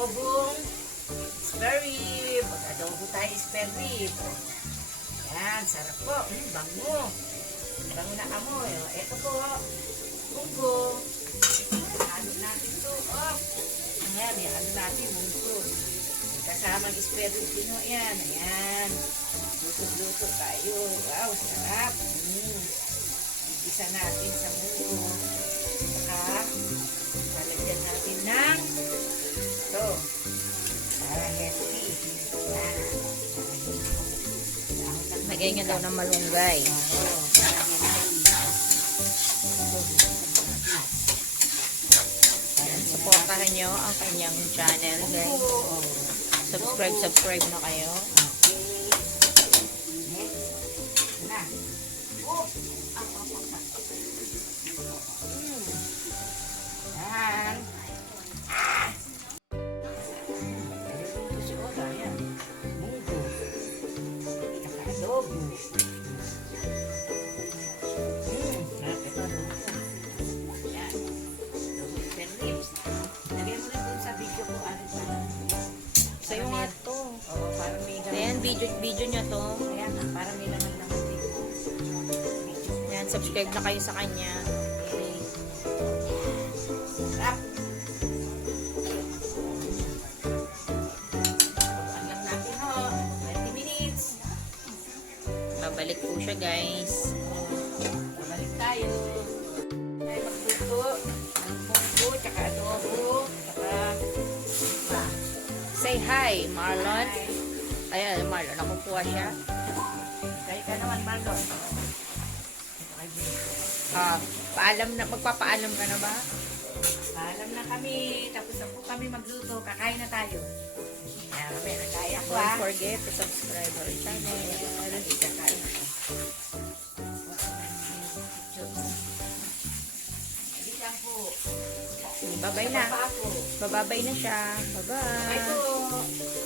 adobong spare rib. Mag-adobo tayo spare rib. Yan, sarap po. Bango. Bango na amoy. Ito po, munggo. Halo natin ito. Ayan, halo natin munggo. Kasamang spare rib din. Ayan, ayan. Luto-luto tayo. Wow, sarap. Igisa natin sa munggo. Saka, lalagyan natin ng ito. Para healthy. Yan. Lagay niya daw ng malunggay. Ayan, supportahan nyo ang kanyang channel, guys. Subscribe na kayo. Yan. Adobo. Ito adobo. Yan. Adobo spare ribs. Lagyan mo rin dun sa video ko. Ano pa? Sa'yo nga to. Oo, parang may laman. Ayan, video niya to. Ayan, parang may laman-laman dito. Ayan, subscribe na kayo sa kanya. Okay. Sarap. Tutuan lang natin, 20 minutes. Babalik po siya, guys. Babalik tayo. Tayo magluto ng munggo, tsaka adobo, tsaka pa. Say hi, Marlon. Ayan, Marlon, nakukuha siya. Kaya ka naman, Marlon. Magpapaalam ka na ba? Alam na kami. Tapos na po kami magluto. Kakain na tayo. Kaya kami, kaya ko Don't forget to subscribe our channel. Kakain na tayo. Hindi lang po. Babay na. Baba ako. Bababay na siya. Bye Bye-bye. po.